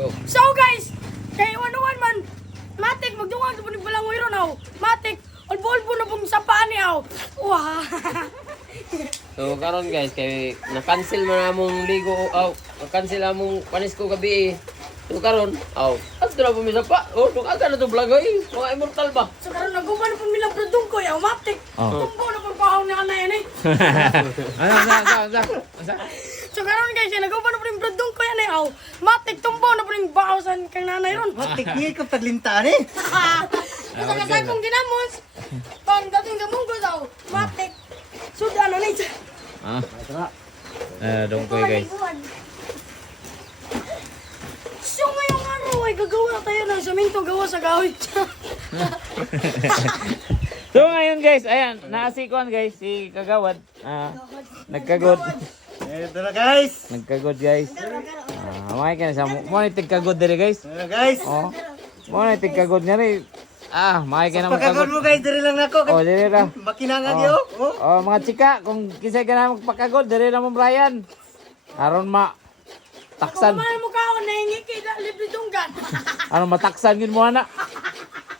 Go. So guys, kay wanuan man, matik magdungag sa punig balangoy ron aw. Matik, ulbo-ulbo na pong sa paan niya aw. Wah. So karon guys kay na-cancel man among ligo aw, na-cancel among panis ko gabi. eh. So karon, aw, at na po misa pa. Oh, dug aga na to vlog ay. Mga immortal ba? so karon naguban po milang produng ko yaw, matik. Oh. Tumbo na pong pahaw ni anay ani. Ano, ano, ano, ano, ano? So karon guys, naguban na po yung produng ko yan aw. Matik tumbo na po yung sa kang nanay ron. Teknik ko paglintaan eh. Kasi kasay kong ginamos. Pang dating gamong ko daw. Matik. Suda na ni. Ah. Eh, dongkoy guys. So ngayong araw ay gagawa tayo ng saminto gawa sa kahoy. So ngayon guys, ayan, naasikuan guys, si Kagawad. Ah, nagkagod. Ito na guys. Nagkagod guys. Ah, may ka na sa mo ni tigkagod diri guys. Ito guys. Oh. Mo ni tigkagod ri. Ah, may ka na Pagkagod magkagod. mo guys, diri lang ako. Oh, diri ra. Makinangan Oh. Oh. Oh, mga chika, kung kisay ka na magpakagod, diri na mo Brian. Aron ma taksan. Kumain mo ka ako nahingi kay da libre dunggan. Ano mataksan yun mo ana?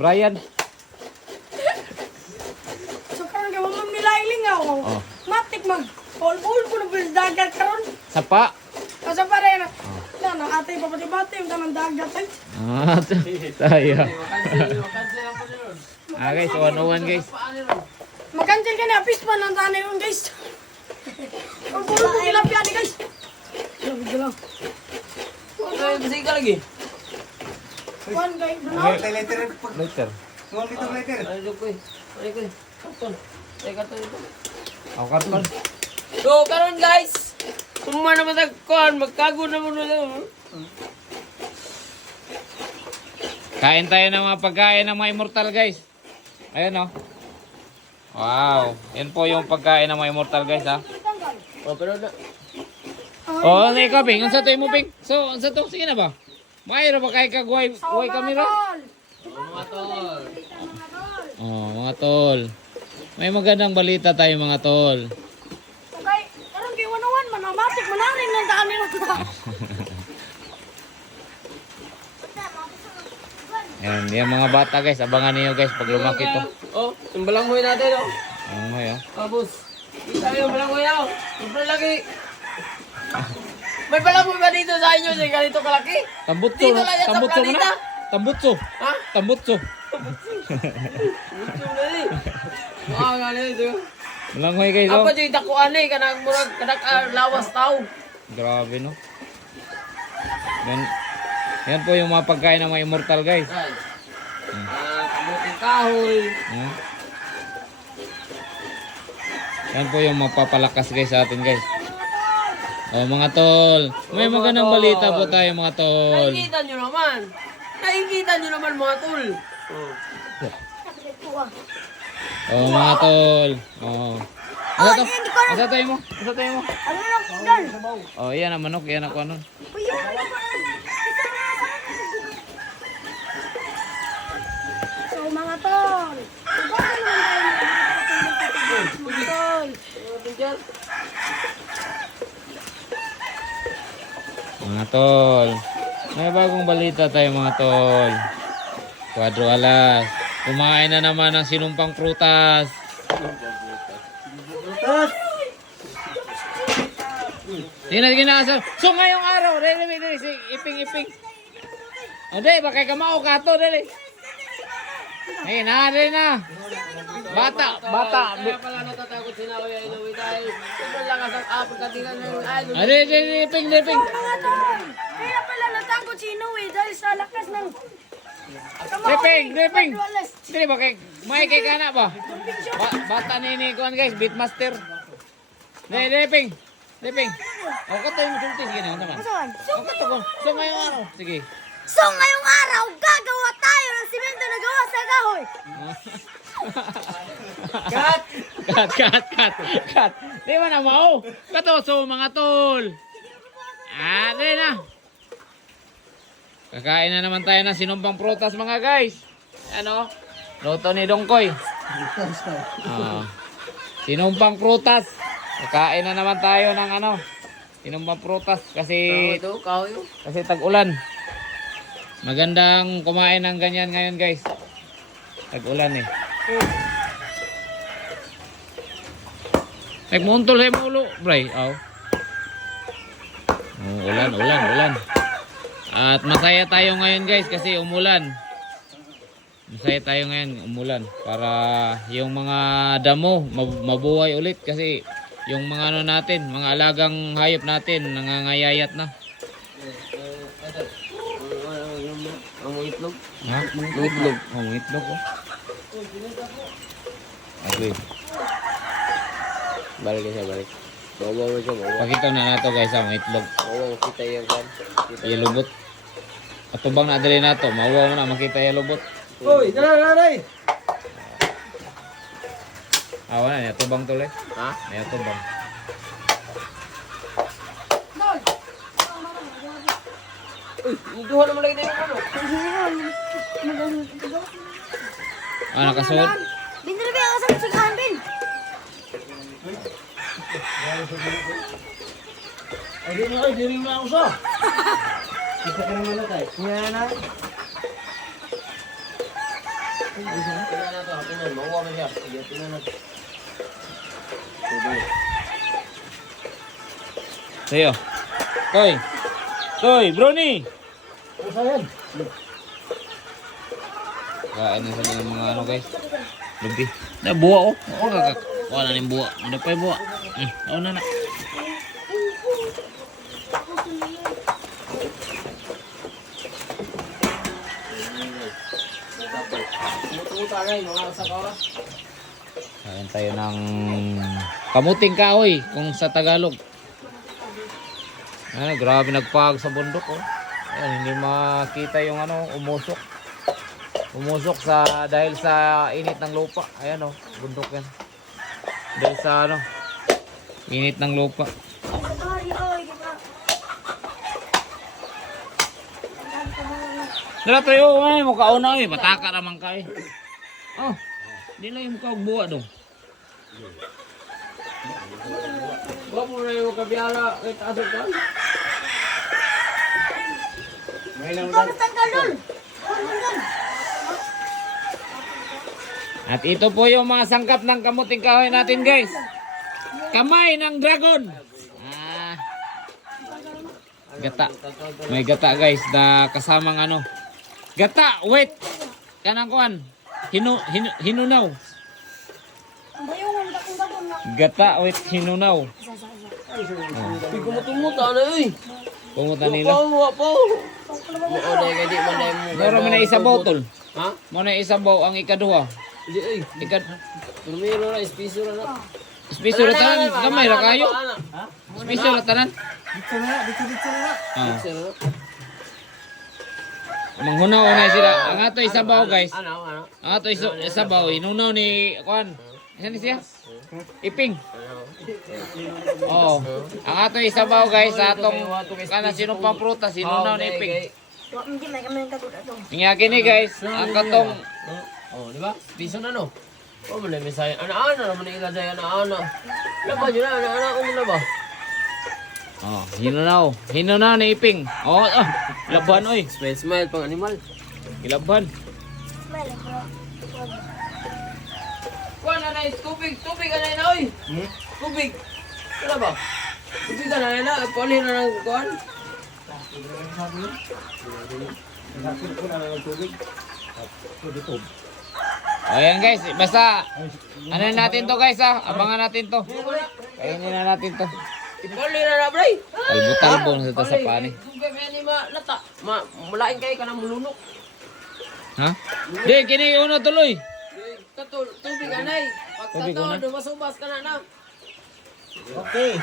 Brian. so karon kay mamam nila ilingaw. Oh. Matik mag Pol-pol ko na bil dagat karon. Sapa. Kasi pare na. Na na atay papati-bati yung tanang dagat ay. Ah, tayo. ah guys, one on one guys. Makancel ka na pispan ng tanay ron guys. Pol-pol ko tilapia ni guys. Grabe ka lang. Kasi ka lagi. One guy, Oh, doon later. Later. Ngol dito later. Ay, dog ko. Ay, ko. Karton. Ay, karton ito. Ako karton. So karon guys, Suma naman sa kuhan, magkago na mo na lang. Kain tayo ng mga pagkain ng mga immortal guys. Ayun oh. Wow. Yan po yung pagkain ng mga immortal guys ha. Oh, pero na. Oh, ano ikaw, Ping? Ang sa to mo, Ping? So, ang sa to? Sige na ba? Mayro ba kay kagway way kamera? Mga tol. Oh, mga tol. May magandang balita tayo mga tol. Okay, karon kay wanawan man matik manarin ng dami ron. Yan, yan mga bata guys. Abangan niyo guys pag lumaki to. Oh, yung balanghoy natin, oh. Ano mo yun? Tapos, kita yung balanghoy ako. Sobrang laki. May balanghoy ba dito sa inyo sa ganito kalaki? Tambutso. Dito lang yan sa Tambutso mo planeta. na. Tambutso. Ha? Tambutso. Gusto na eh. Mga nga na ito. Malanghoy guys oh. Ako dyan dakuan eh, kanang murag, kanang ah, lawas tao. Grabe no. Yan, yan po yung mga pagkain ng mga immortal guys. Guys. Ah, kamuting kahoy. Yan. Yan po yung magpapalakas guys sa atin guys. Oh mga tol, may Oh, mga magandang tol. balita po tayo mga tol. Nakikita nyo naman. Nakikita nyo naman mga tol. Oh. Oh mga tol. Oh. Ano to? Asa tayo mo? Asa tayo mo? Ano lang dal? Oh, yan ang manok, yan ako ano. Ano So mga tol, mga tol. Mga tol. May bagong balita tayo mga tol. Quadro alas. Kumain na naman ng sinumpang prutas. Tapos. Sige na, sige na. So, ngayong araw, dali, dali, dali, iping, iping. O, dali, baka kamao ka to, dali. Ayun na, dali na. Bata, bata. Kaya pala natatakot si Naoy ay Naoy dahil sobrang lakas ang apple katingan ng idol. Dali, dali, iping, iping. Kaya pala natakot si Inoue dahil sa lakas ng Repeng, repeng. Walas. Dali, baka, may kay kana ba? ba bata ni ni kuan guys, beatmaster. Dali, dali, iping. Dali, iping. O, katoy mo sulti, sige na, naman. Saan? O, katoy ko. So, ngayong araw, sige. So ngayong araw, gagawa tayo ng simento na gawa sa kahoy. Cut. cut, cut, cut, cut. Di ba na mau? Katoso mga tol. Ah, di na. Kakain na naman tayo ng sinumpang prutas mga guys. Ano? Luto ni Dongkoy. Ah. sinumpang prutas. Kakain na naman tayo ng ano? Sinumpang prutas kasi kasi tag-ulan. Magandang kumain ng ganyan ngayon guys. Tag-ulan eh. Nagmuntol sa mulo, bray. Oh, ulan, ulan, ulan. At masaya tayo ngayon guys kasi umulan. Masaya tayo ngayon umulan para yung mga damo mab- mabuhay ulit kasi yung mga ano natin, mga alagang hayop natin nangangayayat na. Ang itlog. Ha? Mga itlog. Oh, may itlog oh. Okay. Balik siya, balik. Bawa mo siya, bawa. Pakita na nato guys ang itlog. Mo kita yung kan. Yung Yalubot. Ato bang nadali nato? Mawaw mo na makita yalubot. Uy, dala, dala, dala. Ah, wala niya tubang tuloy. Ha? Niya tubang. Dol. Uy, duha naman lagi tayo ano. Ah, nakasuot. Bin na ba ang sa sigahan bin? Ay, di mo ay, di mo ako sa. Kita ka naman na tayo. Nga na. Tingnan na to, tingnan. Bawa mo siya. Sige, tingnan na. Sige. Sayo. Toy. Toy, Brony. Usa yan. Kain na sila ng mga ano guys. Lugi. Na buwa oh. Oo, kaka. Wala na yung buwa. Ano pa yung buwa? Hmm, oo na na. Kain tayo ng kamuting kahoy kung sa Tagalog. Ano, grabe nagpag sa bundok oh. Ayan, hindi makita yung ano, umusok. Umusok sa dahil sa init ng lupa. Ayan oh, bundok yan. Dahil sa ano, init ng lupa. Ay, ay, di ba? Dala tayo, ay, mukha una eh, mataka naman ka eh. Oh, hindi lang yung mukha buwa do. Huwag mo na yung kabiyala. Kahit asok ka. May. Matanggal. At ito po yung mga sangkap ng kamuting kahoy natin guys. Kamay ng dragon. Ah. Gata. May gata guys na kasamang ano. Gata, wait. Kanang kuan. Hinu, hinu, hinunaw. Na. Gata, wait, hinunaw. Matumuta na eh. Wa nila. pa, wa pa. Oo, dahil ka di man dahil mo. Moro man na isabaw tol. Ha? Mo na isabaw ang ikaduha. Hindi eh. Ikad Primero na, espiso na na. Spiso ra tanan, gamay ra kayo. Ha? Spiso ra tanan. Dito na, dito, dito na. Ah. Manghunaw na sila. Ang ato isabaw guys. Ano, ano? Ang ato isabaw inunaw ni kuan. Isan ni siya? Iping. Oo. Ang ato isabaw guys sa atong kana sino pang prutas inunaw ni Iping. May katulad to. Ingagi ni guys, ang katong Oh, di ba? Piso na no. Oh, mo na misay. Ana ana naman ila dai ana ana. Laba jud na ana ana ko na ba? Oh, hinunaw. Hinunaw ni Iping. Oh, ah, laban oy. Smile smile pang animal. Ilaban. May bro. Kuan na na tubig, tubig ana na oy. Hmm? Tubig. Ano ba? Tubig ka na na, pali na ng kuan. Ayan guys, basta ano natin to guys ah, abangan natin to. Kainin na natin to. Pali na na, bray. Talbo-talbo na sa sa pani. Tubig may ni ma lata. Ma mulain kay ka nang mulunok. Ha? Di, kini uno tuloy. Katul, tubig anay. Pagkataon, dumasubas ka na na. Okay.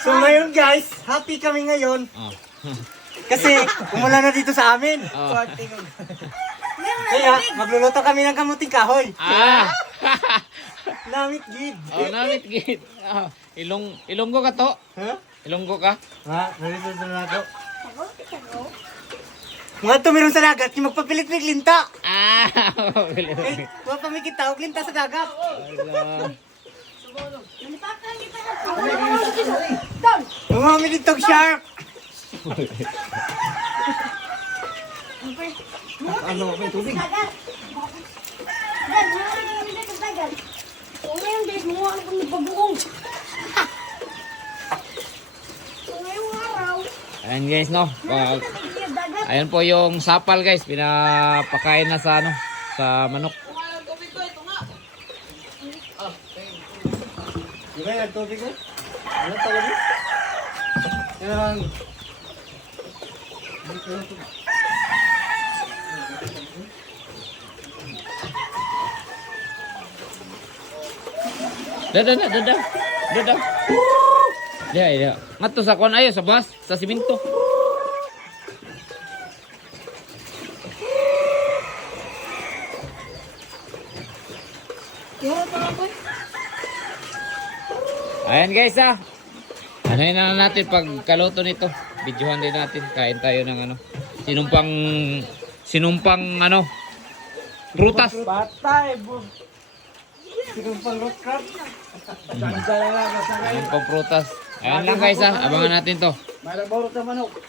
So ngayon guys, happy kami ngayon. Oh. Kasi umulan na dito sa amin. Oh. Kaya magluluto kami ng kamuting kahoy. Ah! Namit gid. oh, namit gid. Oh, ilong ilonggo ka to. Ha? Ilonggo ka. Ha? Nalito na ako. Mga tumiron sa dagat, yung magpapilit-pilit linta. Ah! Eh, mga pamikita, og linta sa dagat. Ala. Mga militog shark. Ano ako yung tubig? Dagat. Dad, mga rin kami dito sa dagat. So ngayon guys, mga ano kung nagpabuong. So ngayong araw, Ayan guys, no. Pag, ayan po yung sapal guys, pinapakain na sa ano, sa manok. Di ba yung nagtubig ko? Ano talaga? Yan. Dada, dada, dada. Dada. Ya, ya. Ngadto sa kon ayo sa bus, sa ako. Ayan guys ah. Ano na natin pag kaluto nito. Videohan din natin. Kain tayo ng ano. Sinumpang sinumpang ano. Prutas. Patay, bro. Sigang pang rock crab. Saan ka lang lang sa ngayon? Sinumpang prutas. Ayan lang guys ah. Abangan natin to. May nagborot na manok.